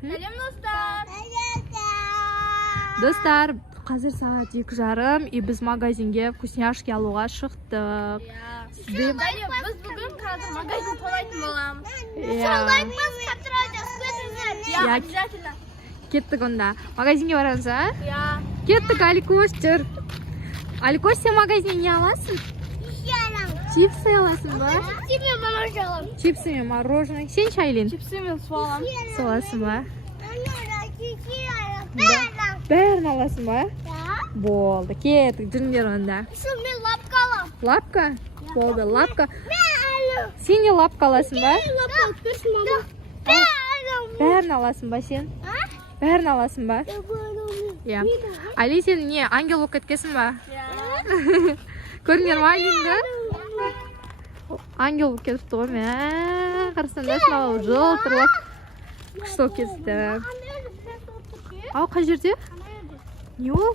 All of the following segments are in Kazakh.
Selam dostlar. Dostlar, hozir soat 2:30. Biz magazinga vkусняшки alуга chiqdik. Biz bugün hozir magazin to'layotgan bo'lamiz. Ya, Обязательно. ketdik unda. Magazinga boramiz, ha? Ya. Ketdik, Alikosh, chir. Alikosh, sen magazinga olasizmi? Chipsi olasizmi? Chipsimi, мороженое. Sen Shaylin. Chipsimi so'lam. Solasizmi? Bärini olasizmi? Bo'ldi, ketdik, jinglar unda. Lapka? Bo'ldi, lapka. Sen de lapka olasizmi? Bärini olasizmi sen? Bärini olasizmi? Ya. Ali sen ne, angel bo'lib ketgansanmi? Ko'ringanmi Alinda? Angel bo'lib ketibdi ғой, men. Qarasanda shunday jo'ltirlab qush bo'lib ketdi. Ау, қай жерде? Не ол?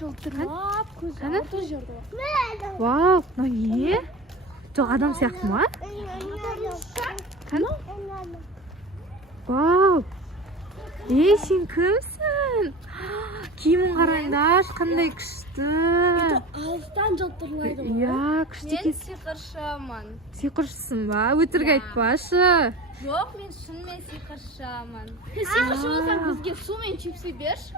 Jo'ltirlab ko'zini o'rta yerda. Вау, мынау не? Жоқ, адам сияқты ма? Қане? Вау. Ей, сен кімсің? Киімін қараңдар, қандай күшті. Алыстан jo'ltirlaydi. Иә, күшті Men киім. сиқыршымын. Сиқыршысың ба? Өтірік айтпашы. Жоқ, мен шынымен сиқыршымын. Сиқыршы болсаң бізге су мен чипсы берші.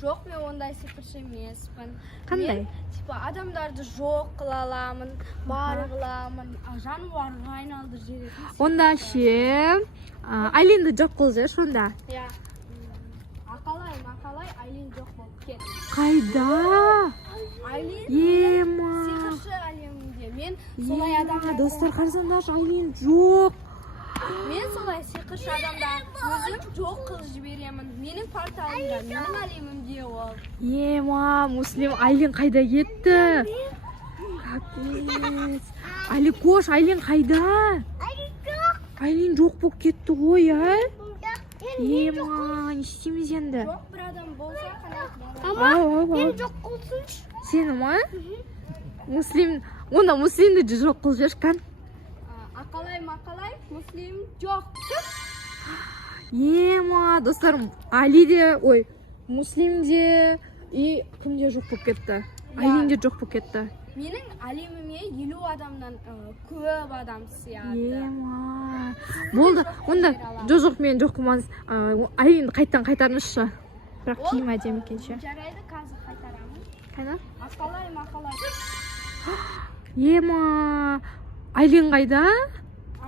Жоқ, мен ондай сиқыршы емеспін. Қандай? Мен, типа, адамдарды жоқ қыла аламын, бар қыламын, жануарға айналдырып жіберетін. Онда ше, Айленді жоқ қылжаш онда. Я. Мақалай, Айлин жоқ болып кетті. Қайда? Айлин Ема. сиқыршы әлемінде. Мен солай адамдар. Достар, қарасаңдар, Айлин жоқ. Мен солай сиқыршы адамдар өзім жоқ қылып жіберемін. Менің порталымда, менің әлемімде ол. Ема, Муслим, Айлин қайда кетті? Капец. Аликош, Айлин қайда? Айлин жоқ болып кетті ғой, а? Ема, не істейміз енді? Жоқ бір адам болса қана. Мен жоқ қылсыншы. Сені ма? Муслим, онда Муслимді жоқ қылып жіберші. Мақалай, Муслим жоқ. Ема, достар, Али де, ой, Муслим де, и кім де жоқ болып кетті? Айлин де жоқ болып кетті. Менің әлеміме 50 адамнан көп адам сияды. Ема. Болды, онда жоқ мен жоқ қылмаңыз. Айлинді қайттан қайтарыңызшы. Бірақ киім әдемі екенше. Жарайды, қазір қайтарамын. Қайда? Мақалай. Ема, Айлин қайда?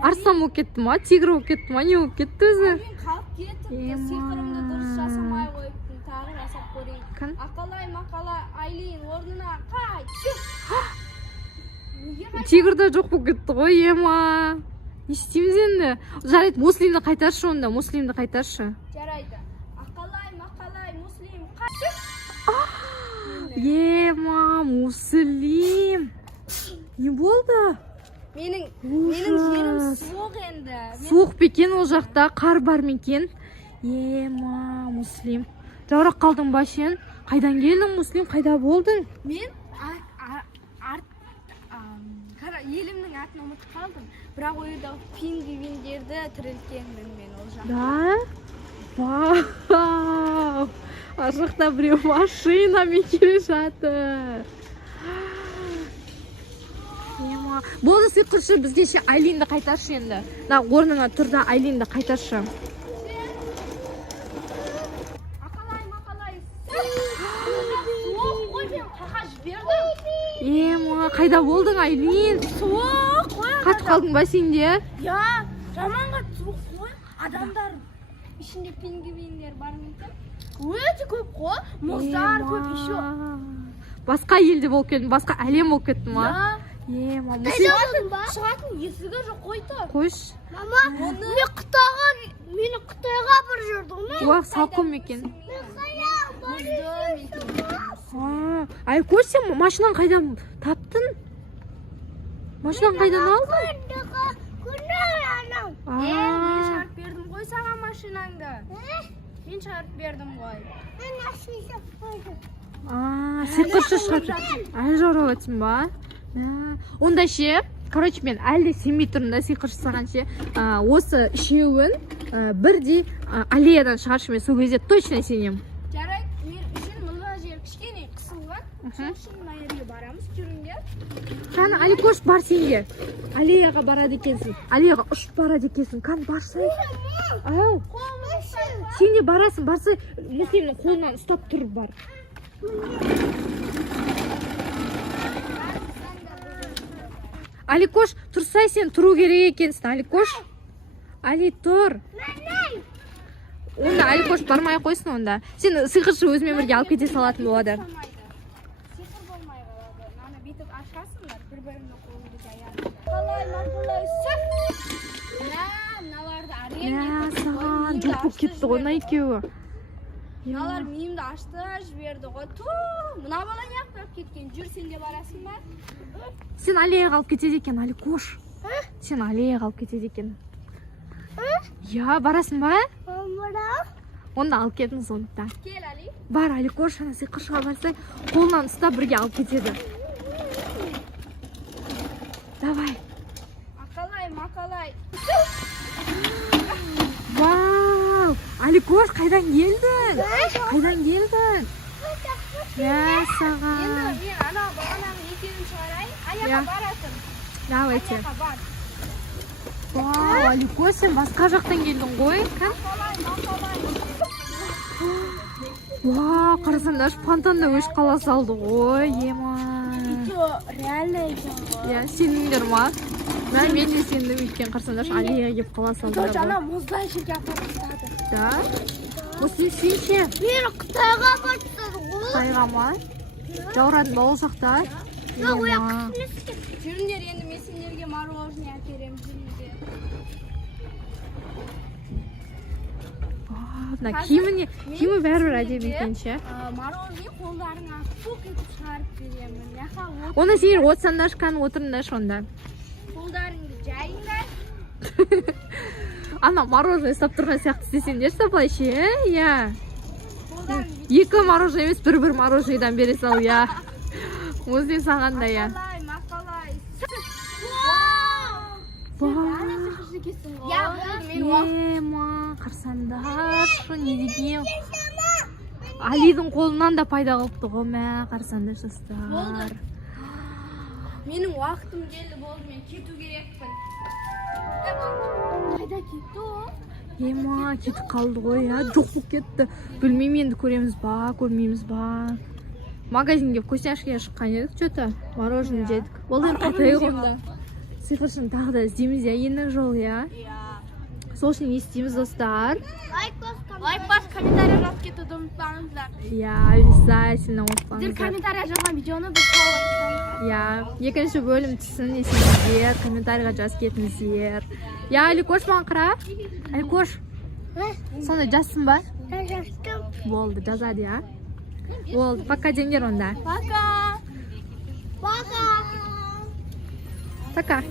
Арыстан болып кетті ма? Тигр болып кетті ма? Не болып кетті өзі? Мен қалып кетіпті. Сиқырымды дұрыс жасамай қойыппын. Тағы жасап көрейін. Мақалай, Айлин орнына қайт. Тигр да жоқ болып кетті ғой, ема. Не істейміз енді? Жарайды, Муслимді қайтаршы онда, Муслимді қайтаршы. Жарайды. Мақалай, Муслим қайт. Ема, Муслим. Не болды? Менің жерім суық енді. Суық бекен ол жақта, қар бар мекен. Ема, Муслим. Жаурақ қалдың ба сен? Қайдан келдің, Муслим? Қайда болдың? Мен елімнің атын ұмытып қалдым. Бірақ ойда пингвиндерді тірілткенмін мен ол жақта. Да? Вау! Ар жақта біреу машинамен келе жатыр. Болды, сиқыршы, бізге ше Айлинді қайтаршы енді. Да, орныңа тұрда Айлинді қайтаршы. Мақалай. Суық қой, мен қағаз жібердім. Ема, қайда болдың Айлин? Суық қой. Қатып қалдың ба сенде? Я, жаманға суық қой. Адамдар ішінде пингвиндер бар ма? Өте көп қой. Мұздар көп еще. Басқа елде болып кеттің, басқа әлем болып кеттің ма? Ема, шығатын есігі жоқ қойды. қойш. Мама, мені Қытайға бір жүрдің ме? Уақ, салқын мекен. Мұзды мекен. Ай, қойш, сен машинаны қайдан таптың? Машинаны қайдан алдың? Мен шарп бердім ғой саған машинаңды. Мен шарп бердім ғой. Сиқыршы шығарып. Ай, жаралатың ба? Онда ше, Короче, мен әлде сенбей тұрмын да сиқыршы сағанше. Осы үшеуін бірдей аллеядан шығаршы, мен сол кезде точно сенемін. Жарайды, мен үшін мына жер кішкене қысылған. Сол үшін мына жерге барамыз, жүріңдер. Қаны, Аликош, бар сенге. Аллеяға барады екенсің. Аллеяға ұшып барады екенсің. Қаны, барсай. Ау. Сен де барасың, барсай. Муслимнің қолынан ұстап тұр бар. Аликош, тұрсай, сен тұру керек екенсің, Аликош. Али, тұр. Онда Аликош бармай қойсын онда. Сен сиқыршы өзімен бірге алып кете салатын болады. Сиқыр болмай қалады. Мана бүйтіп ашасыңдар, бір-біріңнің қолыңды жаярсыңдар. Қалай, мақұлай, сөп. Мыналарды арен етіп. Саған жоқ болып кетті ғой, мына екеуі. Мыналар миымды ашты, жіберді ғой. Мына бала не ақтап кеткен? Жүр, сен де барасың ба? Сен аллеяға алып кетеді екен, Аликош. Сен аллеяға алып кетеді екен. Я, барасың ба? Онда алып кетіңіз онда. Кел, Али. Бар, Аликош, ана сиқыршыға барсай, қолынан ұстап бірге алып кетеді. Давай. Мақалай. Вау! Аликош, қайдан келдің? Я, саған. Енді мен ана бағанағы екеуін шығарайын. Аяға барасың. Давайте. Аяға бар. Вау, Аликош, сен басқа жақтан келдің ғой. Вау, қарасаңдар, фонтанда өш қала салды ғой, ема. Реально екен ғой. Я, сеніңдер ма? Мен де сендім өйткен қарасаңдар, аллеяға кеп қала салды. Жана мұздай жерге апарып тастады. Да? Осы сенше? Мен Қытайға баттым ғой. Қытайға ма? Жаурадың ба ол жақта? Жүріңдер, енді мен сендерге мороженое әперемін, жүріңдер. Мына киімі бәрібір әдемі екен ше. Мороженое қолдарыңа фук етіп шығарып беремін. Оны сендер отсаңдар, кәні отырыңдар сонда. Қолдарыңды жайыңдар. Ана мороженое ұстап тұрған сияқты істесеңдер былай ше, я. Екі мороженое емес, бір мороженеден бере сал, я. Өзінен саған да, я. Мақалай. Ема, қарсандар, шу не деген. Алидің қолынан да пайда қылыпты ғой, мә, қарсандар жастар. Менің уақытым келді, болды, мен кету керекпін. Қайда кетті о? Ема, кетіп қалды ғой, я, жоқ болып кетті. Білмеймін, енді көреміз ба, көрмейміз ба. Магазинге вкусняшкаға шыққан едік, что-то мороженое жедік. Ол енді қайтайық онда. Сиқыршыны тағы да іздейміз, я, енді жол, я. Сол үшін не істейміз, достар? Лайк бас, комментарий жазып кетуді ұмытпаңыздар. Я, обязательно ұмытпаңыздар. Сіздер комментарий жазған видеоны біз қалайтын. Я, екінші бөлім түсін десеңіздер, комментарийға жазып кетіңіздер. Я, Аликош, маған қара? Аликош, сонда жазсын ба? Жаздым. Болды, жазады, я. Болды, пока деңдер онда. Пока. Пока.